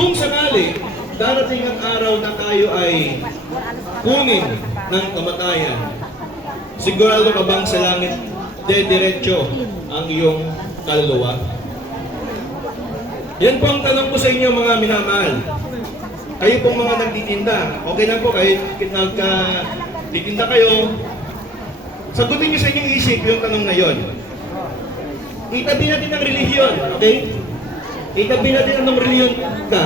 Kung sakali, darating ang araw na tayo ay kunin ng kamatayan, sigurado ka bang sa langit dediretso ang iyong kaluluwa? Yan po ang tanong ko sa inyo mga minamahal. Kayo pong mga nagtitinda, okay lang po kahit nagtitinda kayo, sagutin niyo sa inyong isip yung tanong na yon. Itabi natin ang relihiyon, okay? Itabi natin anong relihiyon ka.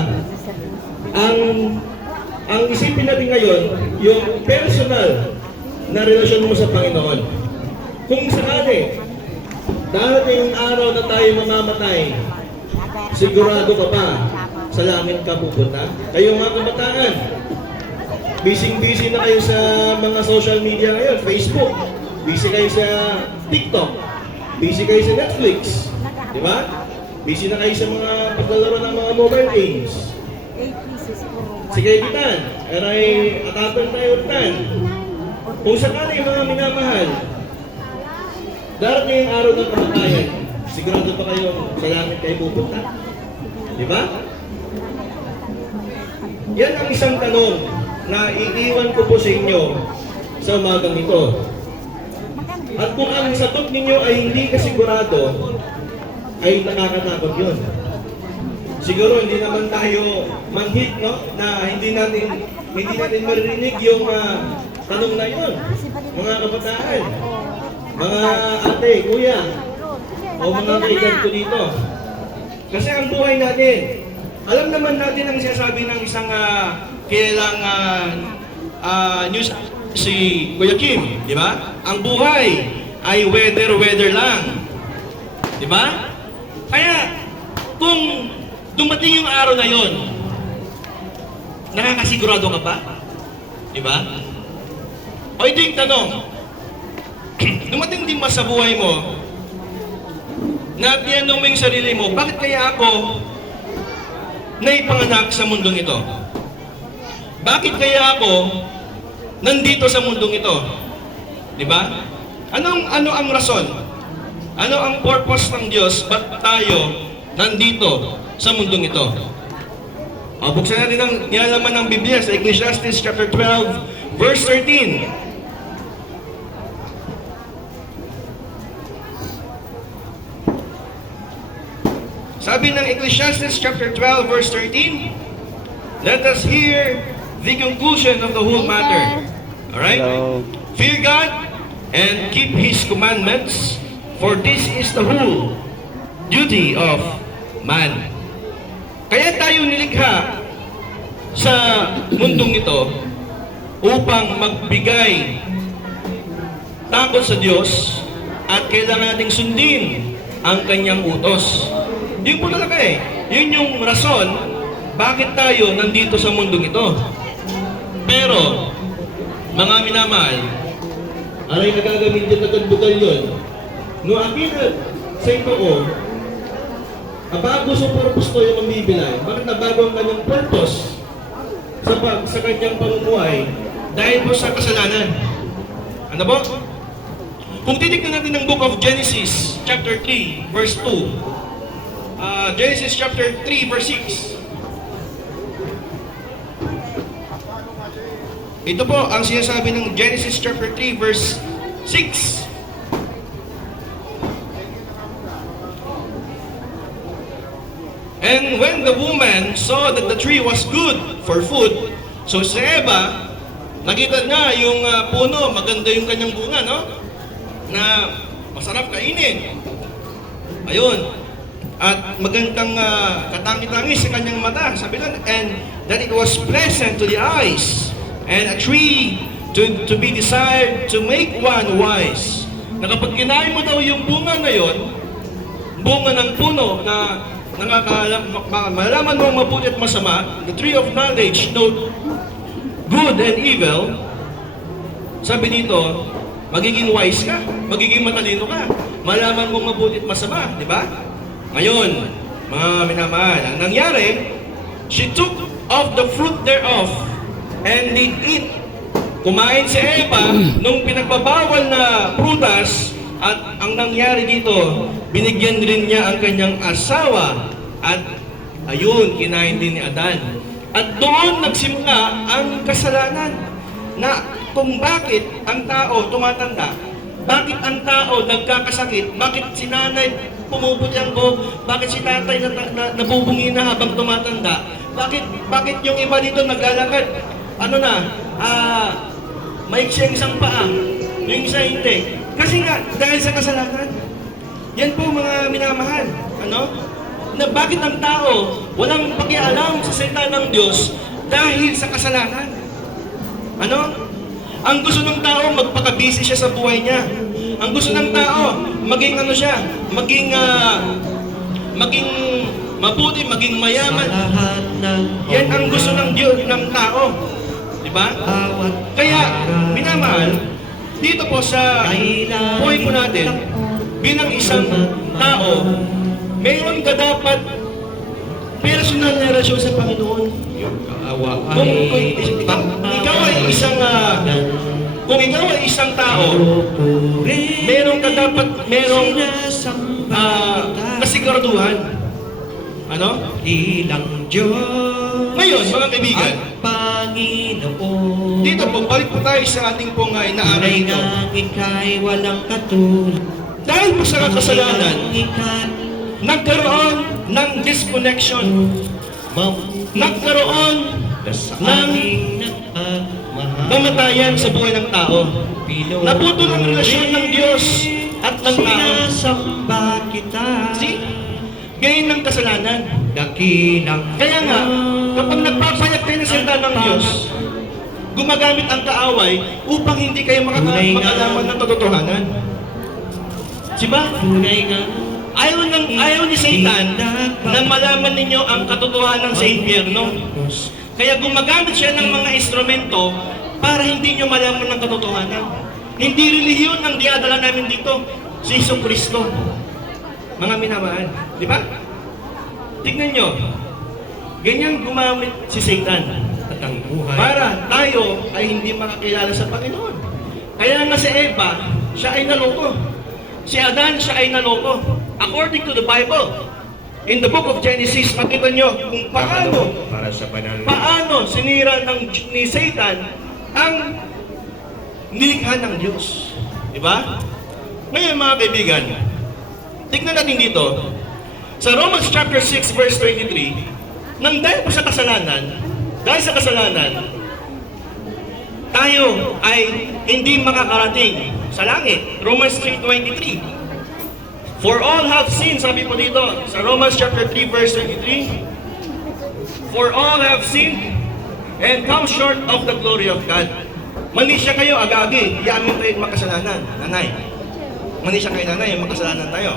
Ang isipin natin ngayon, yung personal na relasyon mo sa Panginoon. Kung sakali, darating ang araw na tayo mamamatay, sigurado ka ba sa langit ka pupunta? Kayo mga kabataan, busy na kayo sa mga social media ngayon, Facebook, busy kayo sa TikTok, busy kayo sa Netflix, di ba? Busy na kayo sa mga paglalaro ng mga mobile games. Sige, Titan, eray atapon tayo ulitan. Kung sakali mga minamahal, darating ang araw ng kamatayan, sigurado pa kayo sa langit kayo pupunta? Di ba? Yan ang isang tanong na iiwan ko po sa inyo sa umagang ito. At kung ang sagot ninyo ay hindi kasigurado, ay nakakatakot yun. Siguro hindi naman tayo manhid, no? Na hindi natin maririnig yung tanong na yun. Mga kabataan, mga ate, kuya, o mga kaibigan ko dito. Kasi ang buhay natin, alam naman natin ang sinasabi ng isang kilalang news si Kuya Kim, di ba? Ang buhay ay weather lang. Di ba? Kaya, kung dumating yung araw na yon, nakakasigurado ka ba? Di ba? O ito yung tanong, dumating din ba sa buhay mo, na tinanong mo yung sarili mo, bakit kaya ako naipanganak sa mundong ito? Bakit kaya ako nandito sa mundong ito? Di ba? Ano ang rason? Ano ang purpose ng Diyos? Ba't tayo nandito sa mundong ito? Buksan natin ang nilalaman ng Biblia sa Ecclesiastes chapter 12, verse 13. Sabi ng Ecclesiastes chapter 12, verse 13, let us hear the conclusion of the whole matter. Alright? Fear God and keep His commandments, for this is the whole duty of man. Kaya tayo nilikha sa mundong ito upang magbigay takot sa Diyos at kailangan nating sundin ang Kanyang utos. Yun po talaga eh. Yun yung rason bakit tayo nandito sa mundong ito. Pero, mga minamahal, aray nagagamit dyan na tagbugal yun. No, akira sa ito ko, bago sa purpose ko yung mambibilay, bakit nabago ang kanyang purpose sa kanyang pamumuhay dahil po sa kasalanan. Ano po? Kung titignan natin ng Book of Genesis, chapter 3, verse 2, Genesis chapter 3, verse 6. Ito po ang sinasabi ng Genesis chapter 3, verse 6. And when the woman saw that the tree was good for food, so si Eva, nakita niya yung puno, maganda yung kanyang bunga, no? Na masarap kainin. Ayun. At magandang katangi-tangis sa kanyang mata. Sabi doon, and that it was pleasant to the eyes, and a tree to be desired to make one wise. Na kapag kinain mo daw yung bunga na yon, bunga ng puno na malaman mo ang mabuti at masama, the tree of knowledge, know good and evil, sabi dito, magiging wise ka, magiging matalino ka, malaman mo ang mabuti at masama, di ba? Ngayon, mga minamahal, ang nangyari, she took of the fruit thereof and did eat. Kumain si Eva nung pinagbabawal na prutas, at ang nangyari dito, binigyan rin niya ang kanyang asawa at Ayun, kinain din ni Adan. At doon nagsimula ang kasalanan na kung bakit ang tao tumatanda, bakit ang tao nagkakasakit, bakit si nanay pumuputi ang buhok, bakit si tatay nabubungi na habang tumatanda, bakit yung iba dito naglalakad, maiksi ang isang paa, yung isa hindi. Kasi nga, dahil sa kasalanan. Yan po mga minamahal. Na bakit ang tao walang pakialam sa salita ng Diyos dahil sa kasalanan. Ang gusto ng tao, magpakabisi siya sa buhay niya. Ang gusto ng tao, maging maging mabuti, maging mayaman. Yan ang gusto ng Diyos, ng tao. Diba? Kaya, minamahal, dito po sa buhay po natin, bilang isang tao, mayroon ka dapat personal na relasyon sa Panginoon. Kung ikaw ay isang tao, meron ka dapat kasiguraduhan. Ilang Diyos. Ngayon, mga kaibigan, Panginoon. dito po, balik po tayo sa ating pong inaaral dito. Ika'y walang katulad. Dahil po sa kasalanan, nagkaroon ng disconnection. Nagkaroon ng kamatayan sa buhay ng tao. Naputol ang relasyon ng Diyos at ng tao. See? Ganyan ng kasalanan. Kaya nga, kapag nagpapayag kayo ng salita ng Diyos, gumagamit ang kaaway upang hindi kayo makalaman ng katotohanan. Diba? Ayaw ni Satan na malaman ninyo ang katotohanan sa impyerno. Kaya gumagamit siya ng mga instrumento para hindi nyo malaman ng katotohanan. Hindi relihiyon ang diadala namin dito, si Jesucristo. Mga minamahal, di ba? Tignan nyo, ganyan gumamit si Satan para tayo ay hindi makakilala sa Panginoon. Kaya nga si Eva, siya ay naloko. Si Adan, siya ay naloko. According to the Bible, in the book of Genesis, makita nyo kung paano sinira ni Satan ang nilikha ng Diyos. Diba? Ngayon mga kaibigan, tignan natin dito, sa Romans chapter 6 verse 23, nang dahil sa kasalanan, tayo ay hindi makakarating sa langit. Romans 3:23. For all have sinned, sabi po dito, sa Romans chapter 3 verse 23, for all have sinned and come short of the glory of God. Mali siya kayo, agagi, iamin tayo makasalanan. Nanay, mali siya kayo nanay, makasalanan tayo.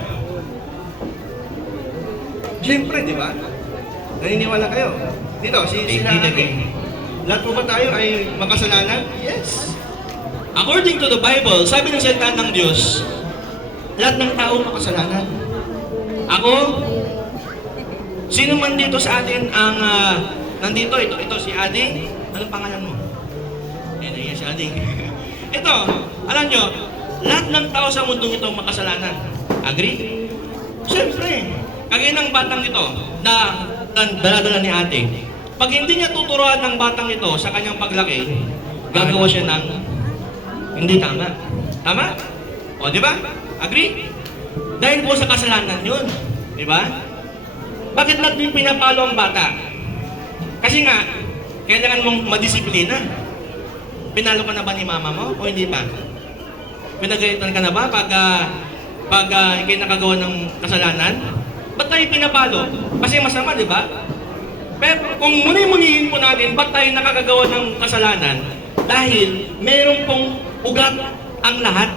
Siyempre, di ba? Naniniwala kayo. Dito, sila lahat po ba tayo ay makasalanan? Yes. According to the Bible, sabi ng salita ng Diyos, lahat ng tao makasalanan. Ako, sino man dito sa atin ang nandito, ito si Adi. Anong pangalan mo? Yan si Adi. Ito, alam nyo, lahat ng tao sa mundong ito makasalanan. Agree? Siyempre, kagaya ng batang ito na daladala ni ate. Pag hindi niya tuturuan ng batang ito sa kanyang paglaki, gagawa siya ng hindi tama. Tama? O, di ba? Agree? Dahil po sa kasalanan yun. Di ba? Bakit natin pinapalo ang bata? Kasi nga, kailangan mong madisiplina. Pinalo ka na ba ni mama mo o hindi pa? Pinagalitan ka na ba pag ikay nakagawa ng kasalanan? Ba't tayo pinapalo? Kasi masama, di ba? Pero kung muni-munihin po natin, ba't tayo nakakagawa ng kasalanan? Dahil meron pong ugat ang lahat.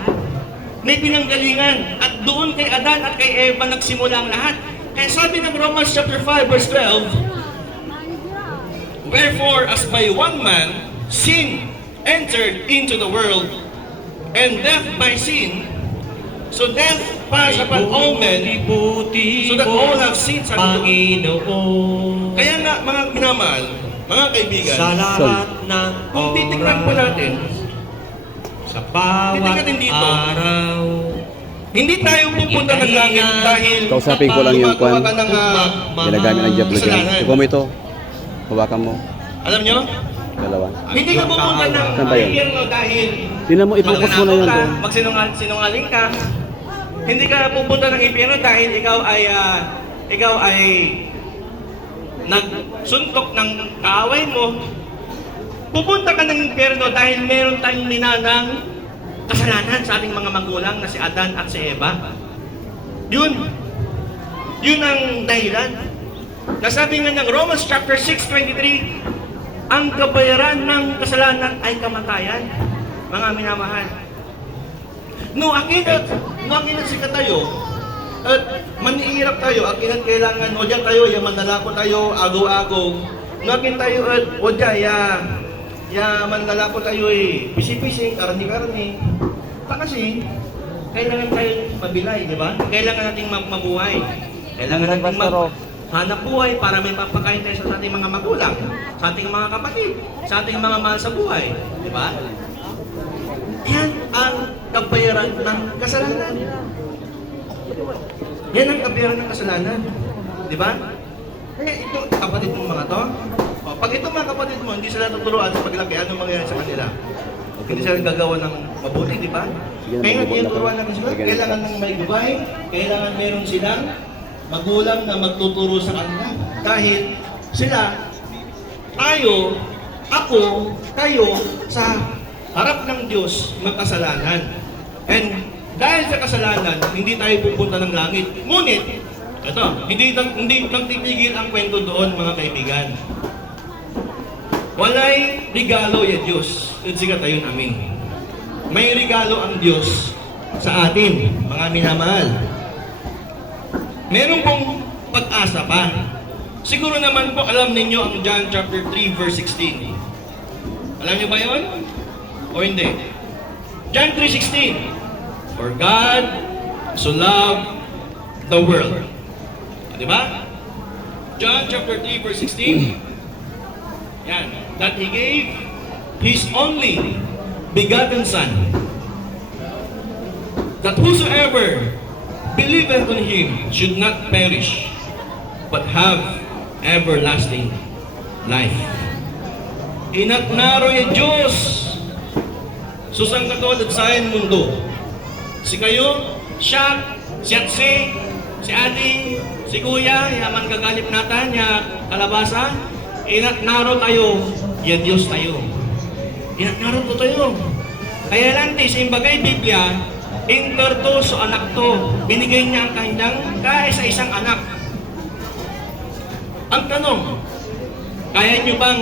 May pinanggalingan. At doon kay Adan at kay Eva nagsimula ang lahat. Kaya sabi ng Romans chapter 5 verse 12, wherefore, as by one man sin entered into the world, and death by sin, so death passed upon all men, so that all have sinned, sabi Panginoon. Kaya nga, mga minamahal, mga kaibigan, Sa lahat ng kung titignan po natin, sa bawat titignan dito, araw, Hindi tayo pupunta ng langit dahil Kausapin ko lang yung gumagawa kwan. ka ng Ginagamit ng Diablo dyan. kasalanan. Ikaw mo ito. Hawakan mo. Alam nyo? Dalawa. Hindi ka pupunta ng Saan ba yun? impyerno dahil Tingnan mo, i-focus mo na yan. ka, Bro. magsinungaling ka. Hindi ka pupunta ng impyerno dahil ikaw ay nagsuntok ng kaaway mo. Pupunta ka ng impyerno dahil meron tayong minanang kasalanan sa ating mga magulang na si Adan at si Eva. Yun ang dahilan. Nasabi nga ng Romans chapter 6:23, ang kabayaran ng kasalanan ay kamatayan. Mga minamahal. No, akinat sikat tayo. At maniirap tayo, akinat kailangan, o dyan tayo, ya manlalako tayo, agaw-agaw. No, akin tayo, at o dyan, ya manlalako tayo pisi-pisi, karani-karani. Kasi, kailangan tayo mabilay, di ba? Kailangan nating mabuhay. Kailangan nating hanap buhay para may papakain tayo sa ating mga magulang, sa ating mga kapatid, sa ating mga mahal sa buhay. Di ba? Yan ang kabayaran ng kasalanan. Yan ang kabayaran ng kasalanan. Di ba? Kaya ito, kapatid mong mga to, pag ito mga kapatid mo, hindi sila tuturuan sa paglaki, anong mangyayari sa kanila? Hindi sila gagawa ng mabuti, di ba? Kaya nga tinuturuan natin sila, kailangan ng may gabay, kailangan meron silang magulang na magtuturo sa kanila. Dahil sila, tayo, ako, tayo, sa harap ng Diyos, magkasalanan. And dahil sa kasalanan, hindi tayo pupunta ng langit. Ngunit, ito, hindi nagtitigil ang kwento doon, mga kaibigan. Walay regalo ya Diyos. Yun siya tayo namin. May regalo ang Diyos sa atin, mga minamahal. Meron pong pag-asa pa. Siguro naman po alam ninyo ang John chapter 3 verse 16. Alam niyo ba yun? O hindi? John 3:16. For God so loved the world. Di ba? John chapter 3 verse 16. Yan. That He gave His only begotten Son, that whosoever believeth on Him should not perish, but have everlasting life. Inatnaro ya Diyos susang katulad sa mundo. Si kayo, siya, si Atse, si Adi, si Kuya, yaman kagalip natin, ya kalabasa, inatnaro tayo, ya Diyos tayo. Inatnaro to tayo. Kaya lang, sa imbagay Biblia, interto so anak to. Binigay niya ang kanyang kaisa-isang anak. Ang tanong, kaya niyo bang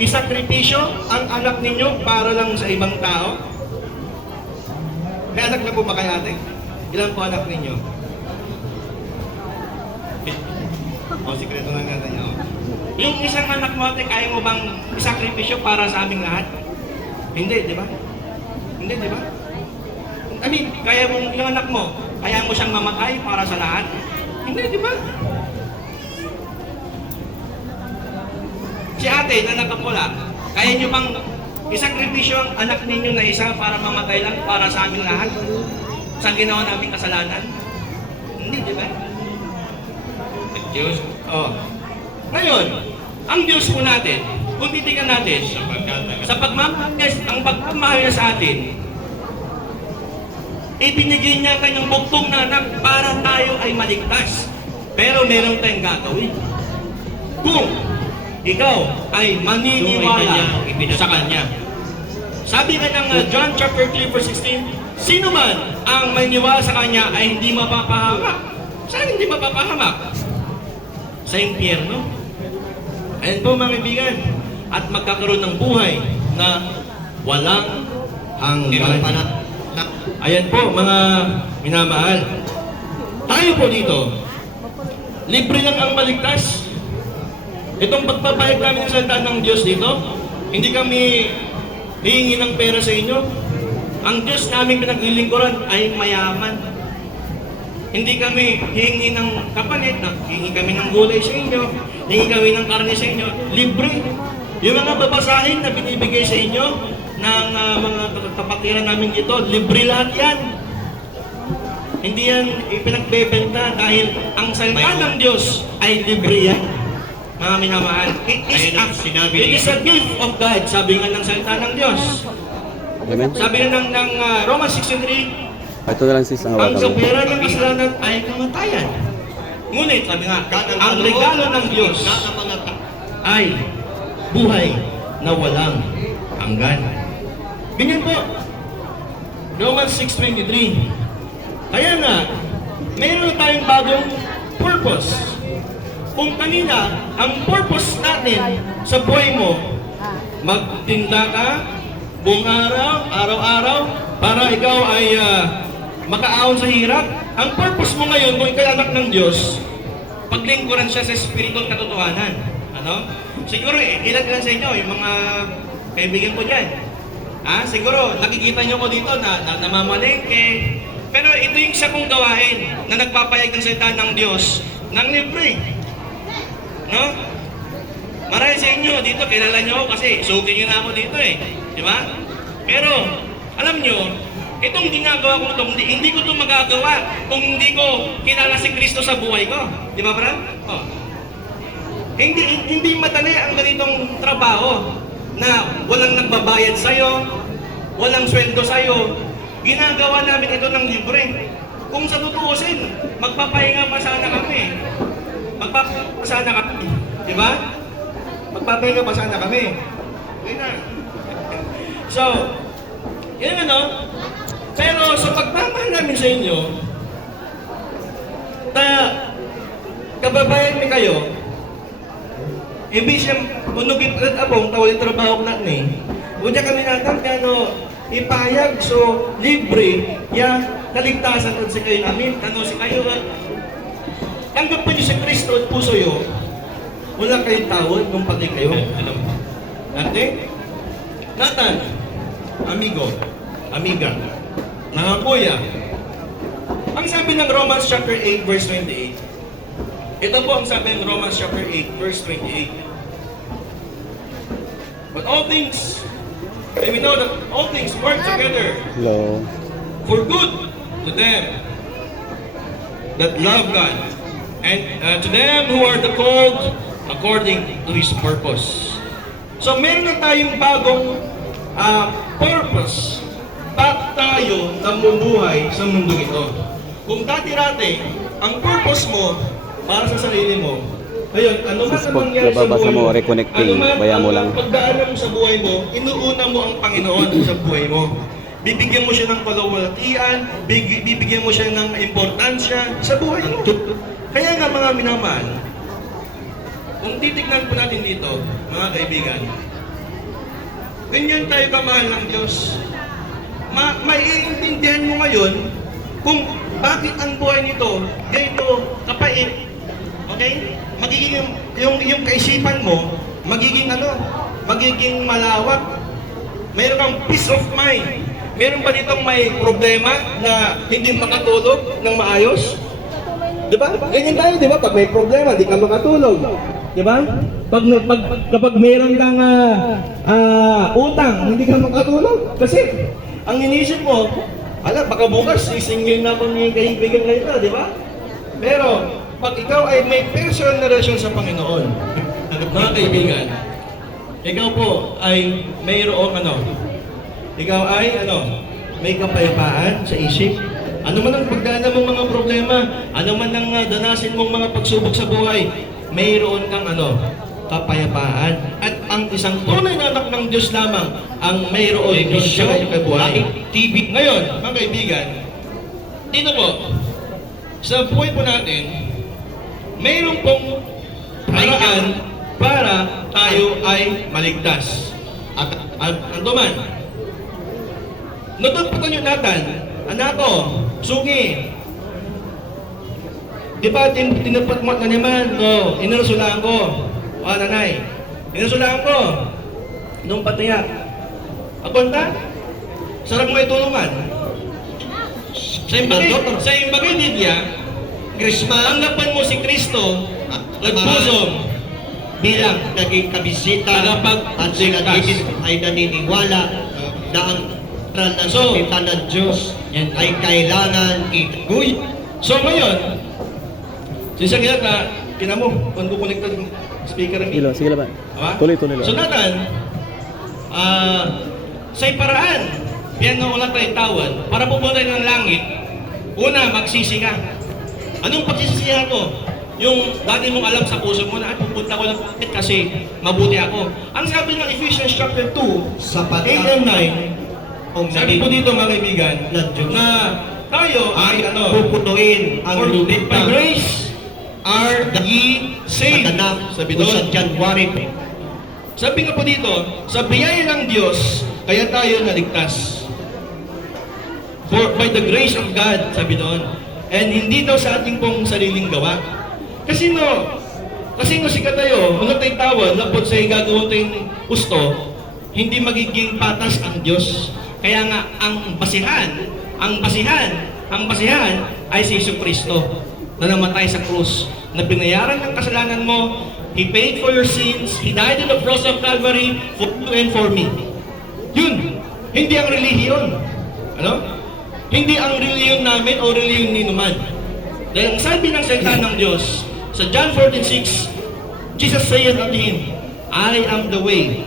isakripisyo ang anak ninyo para lang sa ibang tao? May anak na po ba kayo, ate? Ilan po anak ninyo? Sikreto lang natin niyo. Yung isang anak mo, ate, kaya mo bang isakripisyo para sa aming lahat? Hindi, di ba? Hindi, di ba? I mean, kaya mo yung anak mo, kaya mo siyang mamatay para sa lahat? Hindi, di ba? Si ate na nakapula, kaya nyo bang isakripisyo ang anak ninyo na isa para mamatay lang para sa aming lahat? Sa ginawa naming kasalanan? Hindi, di ba? Diyos. Oh. Ngayon, ang Diyos po natin, kung titigan natin, sa pagmamahal niya sa atin, ibinigay niya ang kanyang buktong na anak para tayo ay maligtas. Pero meron tayong gagawin. Kung ikaw ay maniniwala sa Kanya. Sabi nga ng John chapter 3 verse 16, sino man ang maniniwala sa Kanya ay hindi mapapahamak. Saan hindi mapapahamak? Sa impyerno. Ayan po mga kaibigan. At magkakaroon ng buhay na walang hanggan. Ayan po mga minamahal. Tayo po dito, libre lang ang maligtas. Itong pagpapayag namin ng salita ng Diyos dito, hindi kami hihingi ng pera sa inyo. Ang Diyos namin pinaglilingkuran ay mayaman. Hindi kami hihingi ng kapalit, hihingi kami ng gulay sa inyo, hihingi kami ng karne sa inyo. Libre. Yung mga babasahin na binibigay sa inyo ng mga kapatiran namin dito, libre lahat yan. Hindi yan ipinagbebenta dahil ang salita ng Diyos ay libre yan. Mga minamahal. It is a gift of God. Sabi nga ng salita ng Diyos. Amen? Sabi nga ng Romans 6:3, Ito na lang sis ang ang hawakan mo. kapera ng kasalanan ay kamatayan. Ngunit, sabi nga, ang regalo ng Diyos ay buhay na walang hanggan. Ganyan po. Romans 6:23. Kaya nga, mayroon tayong bagong purpose. Kung kanina, ang purpose natin sa buhay mo, magtinda ka buong araw, araw-araw, para ikaw ay makaahon sa hirap. Ang purpose mo ngayon, kung ikaw anak ng Diyos, paglingkuran siya sa spiritual katotohanan. Ano? Siguro, ilan sa inyo, yung mga kaibigan ko dyan. Siguro, nakikita nyo ko dito na namamalengke. Pero ito yung isa kong gawain na nagpapayag ng salita ng Diyos ng libre. No? Marami sa inyo dito, kilala nyo ako kasi suki nyo na ako dito eh. Di ba? Pero, alam nyo, itong ginagawa ko ito, hindi ko ito magagawa kung hindi ko kilala si Kristo sa buhay ko. Di ba, Bran? Oh. Hindi madali ang ganitong trabaho na walang nagbabayad sa'yo, walang sweldo sa'yo. Ginagawa namin ito ng libre. Kung sa tutuusin, magpapahinga pa sana kami. Magpapahinga pa sana kami. Di ba? Magpapahinga pa sana kami. Okay na. So, yun ano. Pero sa pagmamahal namin sa inyo, na kababayan mi kayo, ibig siya unugit at abong tawalin trabaho ko natin eh. Huwag kami natin kano ipayag so libre ya kaligtasan at sa kayo namin. Ano si kayo tanggap pa niyo si Kristo at puso yo. Wala kayong tawad nung pati kayo. Alam mo? Nate? Nathan, amigo, amiga, nangakuya. Ang sabi ng Romans chapter 8 verse 28. Ito po ang sabi ng Romans chapter 8 verse 28. But all things, and we know that all things work together Hello. for good to them that love God and to them who are the called according to His purpose. So meron na tayong bagong purpose. Bakit tayo namumuhay sa mundo ito? Kung dati-rati, ang purpose mo para sa sarili mo, ayun, ano man Sis, ang pag mangyari sa nababasa buhay mo, mo, reconnecting, ano man baya mo ang lang. pagdaanan mo sa buhay mo, inuuna mo ang Panginoon sa buhay mo. Bibigyan mo siya ng kalawalatian, bibigyan mo siya ng importansya sa buhay mo. Kaya nga mga minamahal, kung titignan po natin dito, mga kaibigan, ganyan tayo kamahal ng Diyos. Maiintindihan mo ngayon kung bakit ang buhay nito ganito kapait. Okay? Magiging yung kaisipan mo, magiging magiging malawak. Mayroon kang peace of mind. Meron ba ditong may problema na hindi makatulog ng maayos? Di ba? Ganyan tayo, di ba? Pag may problema, di ka makatulog. Di ba? Kapag meron kang utang, hindi ka makatulog. Kasi, ang inisip mo, baka bukas, sisingin na ako ni kaibigan kayo, di ba? Pero, pag ikaw ay may personal na relasyon sa Panginoon, mga kaibigan, ikaw po ay mayroong ikaw ay may kapayapaan sa isip. Ano man ang pagdaanan mong mga problema, ano man ang danasin mong mga pagsubok sa buhay, mayroon kang kapayapaan. At ang isang tunay na anak ng Diyos lamang ang mayroon sa kanyang buhay. TV. Ngayon, mga kaibigan, dito po, sa buhay po natin, mayroon pong paraan para tayo ay maligtas. At ano man, natutupan nyo natin, anak ko, sugi. Di ba, tinapatmat na naman, inarasulaan ko. Nanay, inarasulaan ko. Nung patiyak. Akunta, sarap mo itulungan. Sa imbagay, Biblia, anggapan mo si Kristo at pusong bilang naging kabisita tagapagligtas. at sila din ay naniniwala na ang ng So- salita ng Diyos ay kailangan itaguy. So ngayon, sisagyan na, tina mo, kung kukonekta yung speaker Sige lang, sige lang ba? Diba? Tuloy lang. So Nathan, sa paraan, yan na wala tayong tawad, para pupunta ng langit, una, magsisi ka. Anong pagsisisihan mo? Yung dati mong alam sa puso mo na, pupunta ko ng langit kasi mabuti ako. Ang sabi ng Ephesians chapter 2, Sapat 8 and 9, sabi po dito mga kaibigan, ng Diyos na tayo ay pupunuin ang for by lupang grace are ye saved. Saganap Sabi o doon. sa January pa. Sabi nga po dito, sa biyaya ng Diyos, kaya tayo naligtas. For by the grace of God, sabi doon. And hindi daw sa ating pong sariling gawa. Kasi sikat tayo, kung tayong tawad, lapot sa gagawin tayong gusto, hindi magiging patas ang Diyos. Kaya nga, ang basihan ay si Jesucristo na namatay sa krus, na binayaran ng kasalanan mo. He paid for your sins. He died on the cross of Calvary for you and for me. Yun. Hindi ang relihiyon. Ano? Hindi ang relihiyon namin o relihiyon ni Numan. Dahil ang sabi ng salita ng Diyos, sa John 14:6, Jesus saith unto him, I am the way,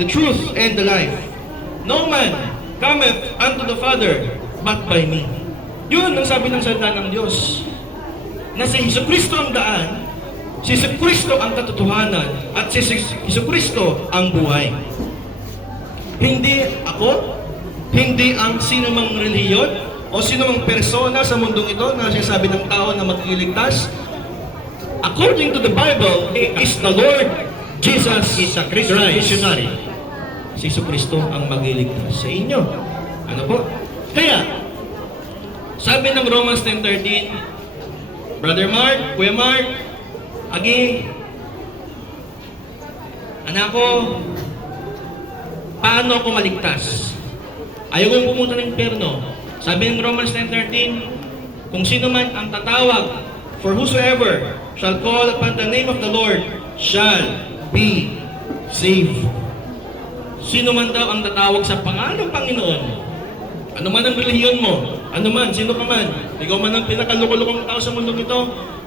the truth, and the life. No man cometh unto the Father but by me. Yun ang sabi ng salita ng Diyos. Na si Jesucristo ang daan, si Jesucristo ang katotohanan, at si Jesucristo ang buhay. Hindi ako, hindi ang sinumang reliyon o sinumang persona sa mundong ito na sinasabi ng tao na magliligtas. According to the Bible, is the Lord Jesus Is a Christian Christ. missionary. Si Jesucristo ang magliligtas sa inyo. Ano po? Kaya, sabi ng Romans 10:13, Brother Mark, Kuya Mark, Agi, anak ko, paano ako maligtas? Ayaw kong pumunta ng impyerno. Sabi ng Romans 10:13, kung sino man ang tatawag, for whosoever shall call upon the name of the Lord shall be saved. Sino man daw ang tatawag sa pangalan ng Panginoon, ano man ang relihiyon mo, ano man, sino ka man, ikaw man ang pinakalukulukong tao sa mundong ito,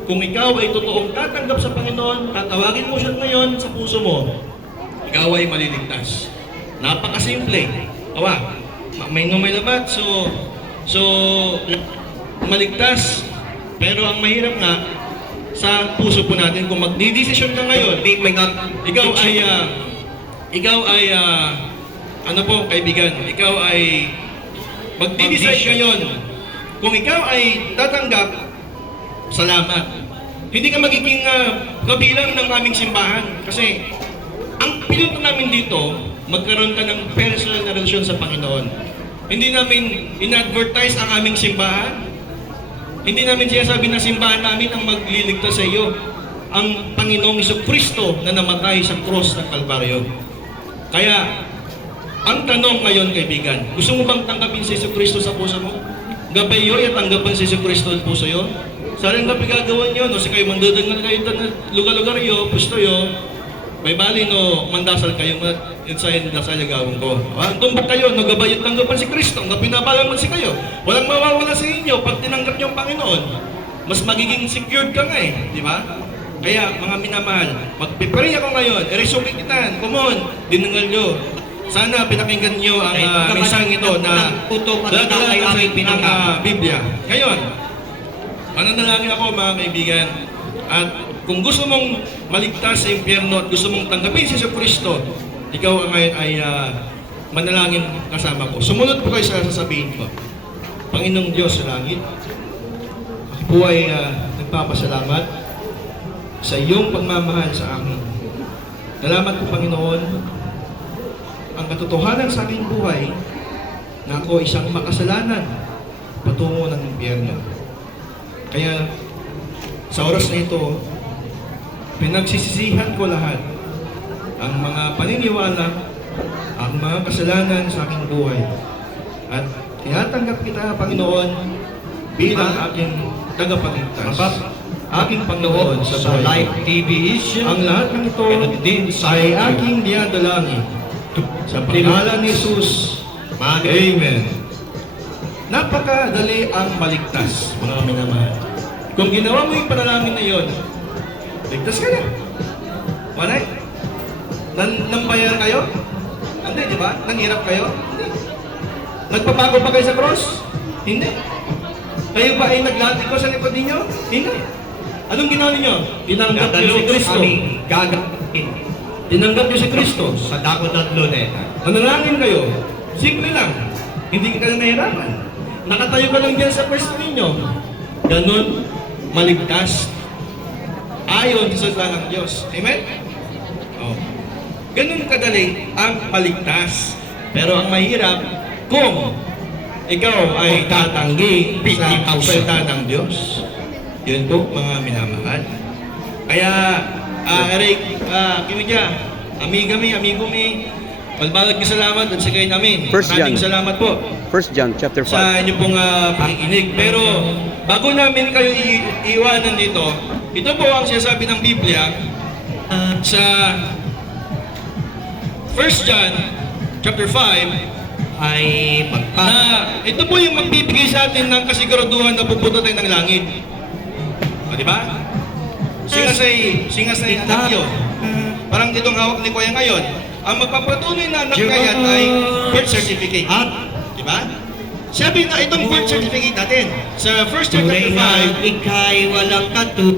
kung ikaw ay totoong tatanggap sa Panginoon, tatawagin mo siya ngayon sa puso mo, ikaw ay maliligtas. Napakasimple. Awa, may labat, so maligtas. Pero ang mahirap nga, sa puso po natin, kung magdidesisyon ka ngayon, ikaw ay ano po kaibigan, ikaw ay magdi-decide ngayon. Kung ikaw ay tatanggap, salamat. Hindi ka magiging kabilang ng aming simbahan. Kasi, ang pinunta namin dito, magkaroon ka ng personal na relasyon sa Panginoon. Hindi namin in-advertise ang aming simbahan. Hindi namin sinasabi na simbahan namin ang magliligtas sa iyo. Ang Panginoong Jesucristo na namatay sa cross ng Kalbaryo. Kaya, ang tanong ngayon, kaibigan, gusto mo bang tanggapin si Jesucristo sa puso mo? Gabay yun, tanggapin si Jesucristo sa puso yun? Saan nga pagagawan yun? O si kayo mandadangan kayo na lugar-lugar yun, pusto yun, may bali no, mandasal kayo, insahin dasal yung gawin ko. Ang tumbok kayo, no, gabay yung tanggapan si Kristo, nga pinabalang man si kayo. Walang mawawala sa inyo pag tinanggap niyo ang Panginoon. Mas magiging secured ka nga eh, di ba? Kaya, mga minamahal, magpipray ako ngayon, i-resume kita, come on, dinungal nyo. Sana pinakinggan nyo ang mensaheng ito na dadala ay aming ng pinaka. Biblia. Ngayon, mananalangin ako mga kaibigan, at kung gusto mong maligtas sa impyerno at gusto mong tanggapin si Jesucristo, ikaw ngayon ay manalangin kasama ko. Sumunod po kayo sa sasabihin ko. Panginoong Diyos sa langit, ako po ay nagpapasalamat sa iyong pagmamahal sa akin. Salamat po, Panginoon, ang katotohanan sa aking buhay na ako isang makasalanan patungo ng impyerno. Kaya sa oras na ito, pinagsisisihan ko lahat ang mga paniniwala, ang mga kasalanan sa aking buhay. At tinatanggap kita, Panginoon, bilang aking tagapagligtas. Aking Panginoon sa buhay. Live TV issue. Ang lahat ng ito ay aking diadalangin. Sa pangalan ni Jesus Amen. Napakadali ang maligtas, mga minamahal. Kung ginawa mo yung panalangin na yun, ligtas ka na. Walay? Nambayar kayo? Hindi, di ba? Nanghirap kayo? Hindi. Nagpapago pa kayo sa cross? Hindi. Kayo ba ay naglati ko sa likod ninyo? Hindi. Anong ginawa ninyo? Tinanggap niyo si Kristo. kami gagawin Tinanggap niyo si Kristo. sa dakot at luneta. Manalangin kayo. Simple lang. Hindi ka na nahirapan. Nakatayo ka lang dyan sa pwesto ninyo. Ganun, maligtas. Ayon sa salita ng Diyos. Amen? Oh. Ganun kadali ang maligtas. Pero ang mahirap, kung ikaw ay tatanggi sa salita ng Diyos. Yun po, mga minamahal. Kaya, Eric, Kimidya, amigo mi, magbalag salamat at sagay namin. First John. Maraming salamat po 1 John chapter 5. sa inyo pong pakikinig. Pero bago namin kayo iiwanan dito, ito po ang sinasabi ng Biblia sa 1 John chapter 5 Ay na ito po yung magbibigay sa atin ng kasiguraduhan na pupunta tayo ng langit. O, di ba? Singasay anak yun. Parang itong hawak ni Kuya ngayon. Ang magpapatunay na anak ngayon ay birth certificate. Di ba? Sabi na itong birth certificate natin sa 1 John tunay chapter na 5, ika'y walang katut.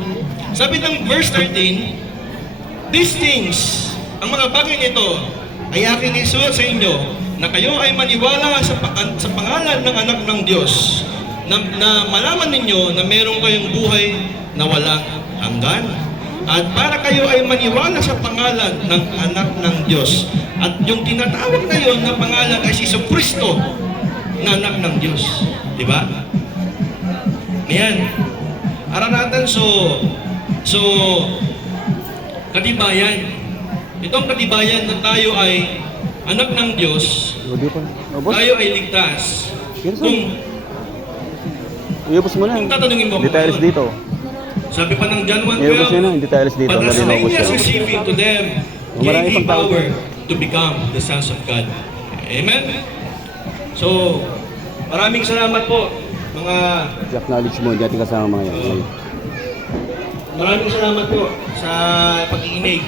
sabi ng verse 13, these things, ang mga bagay nito, ay aking isulat sa inyo, na kayo ay maniwala sa pangalan ng anak ng Diyos, na malaman ninyo na meron kayong buhay na walang hanggan. At para kayo ay maniwala sa pangalan ng anak ng Diyos. At yung tinatawag na yun na pangalan ay si Kristo na anak ng Diyos. Di ba? Ayan. Araw natin, so, katibayan. Itong katibayan na tayo ay anak ng Diyos, Audio pa. Oh, boss. tayo ay ligtas. Yes, sir. Kung Iubos mo na. Kung tatanungin mo ako Details ngayon. dito. sabi pa ng John Iubos niya na. 1:12, Details dito. but as Malinaw many ko as siya. receiving to them, Marami gave Him pang tao. power to become the sons of God. Amen? So, maraming salamat po, mga I-acknowledge mo. Hindi natin kasama mga yan. maraming salamat po sa pag-iinig.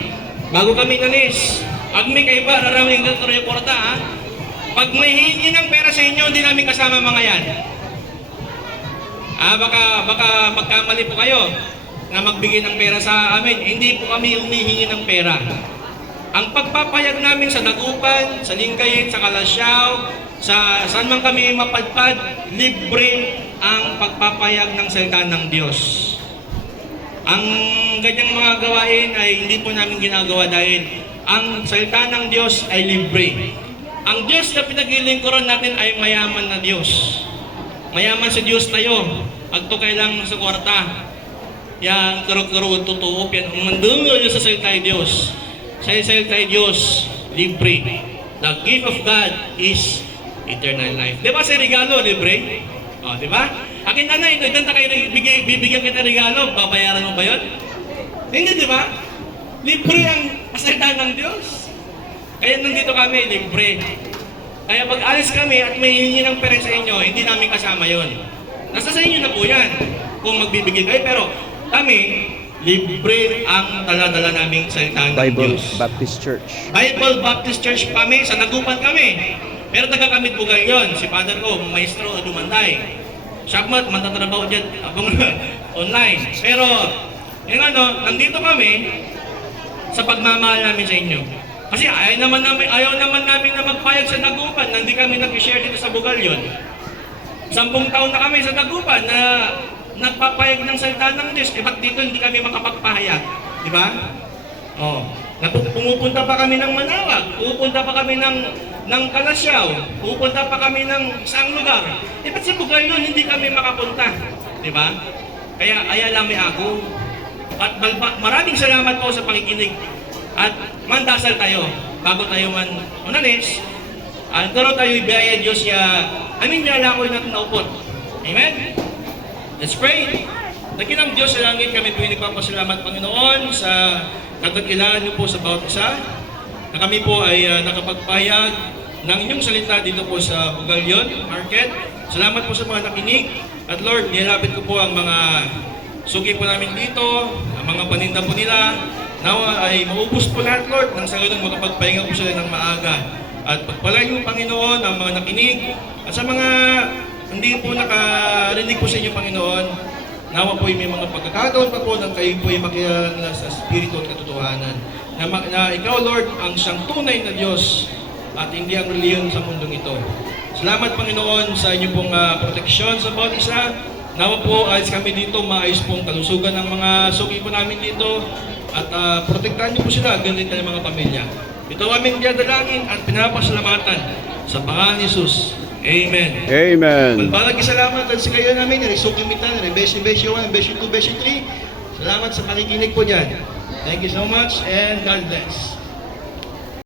Bago kami nalis, pag may kaiba, raraming ng kwarta, ha? Pag may hihingi ng pera sa inyo, hindi namin kasama mga yan. Baka magkamali po kayo na magbigay ng pera sa amin. Hindi po kami humihingi ng pera. Ang pagpapayag namin sa Dagupan, sa Lingayen, sa Kalasyaw, sa saan man kami mapadpad, libre ang pagpapayag ng salita ng Diyos. Ang ganyang mga gawain ay hindi po namin ginagawa dahil ang salita ng Diyos ay libre. Ang Diyos na pinaglilingkuran natin ay mayaman na Diyos. Mayaman sa Diyos tayo. Agto kailang sa kwarta. Yan, karo-karo, totoo. Yan, mandungo yun sa salita ng Diyos. Sa salita ng Diyos, libre. The gift of God is eternal life. Di ba sa regalo, libre? O, di ba? Akin nanay, doon na kayo bibigyan kita regalo, babayaran mo ba yun? Hindi, di ba? Libre ang salita ng Diyos. Kaya nandito kami, libre. Kaya pag alis kami at may hihingi ng pera sa inyo, hindi namin kasama yon. Nasa sa inyo na po yan kung magbibigay kayo. Pero kami, libre ang dala-dala naming salita ng Bible Diyos. Baptist Church. Bible Baptist Church kami, sa Dagupan kami. Pero taga-kamit Bugal yun. Si Father ko, maestro Dumanday. Shakmat, mantatrabaho dyan online. Pero, yung nandito kami sa pagmamahal namin sa inyo. Kasi ayaw naman namin na magpayag sa Dagupan na hindi kami nag-share dito sa Bugal yun. 10 taon na kami sa Dagupan na nagpapayag ng salita ng Diyos. Ba't dito hindi kami makapagpahayag? Di ba? Oh. Pumupunta pa kami ng Manawag, pupunta pa kami ng Kalasyaw, pupunta pa kami ng saang lugar. Ba't sa Bugal yun hindi kami makapunta? Di ba? Kaya lang may ako. At maraming salamat po sa pakikinig. At mandasal tayo bago tayo manalis. Karoon tayo ibiyaya Diyos ya amin nilalangoy natin na upot. Amen? Let's pray. Nakinang Diyos sa langit, kami po nagpapasalamat Panginoon sa kadakilaan niyo po sa bawat isa. Na kami po ay nakapagpayag ng inyong salita dito po sa Bugalyon Market. Salamat po sa mga nakinig. At Lord, nilapit ko po ang mga suki po namin dito, ang mga paninda po nila. Nawa ay maubos po lahat, Lord, nang sa ganun makapagpahinga po sila ng maaga. At pagpalain mo, Panginoon, ang mga nakinig. At sa mga hindi po nakarinig po sa inyo, Panginoon, nawa po may mga pagkakataon pa po nang kayo po ay makilala sa Espiritu at katotohanan. Na ikaw, Lord, ang siyang tunay na Diyos at hindi ang reliyon sa mundong ito. Salamat, Panginoon, sa inyong pong proteksyon sa bawat isa. Nawa po, ayos kami dito, maayos pong kalusugan ng mga suki po namin dito. At protektahan niyo po sila, ganun din mga pamilya. Ito ang aming dinadalangin at pinapasalamatan sa pangalan ni Jesus. Amen. Amen. Malbalag salamat at sa kayo namin, Risuki Mitan, Beshi 1, Beshi 2, Beshi 3. Salamat sa pakikinig po dyan. Thank you so much and God bless.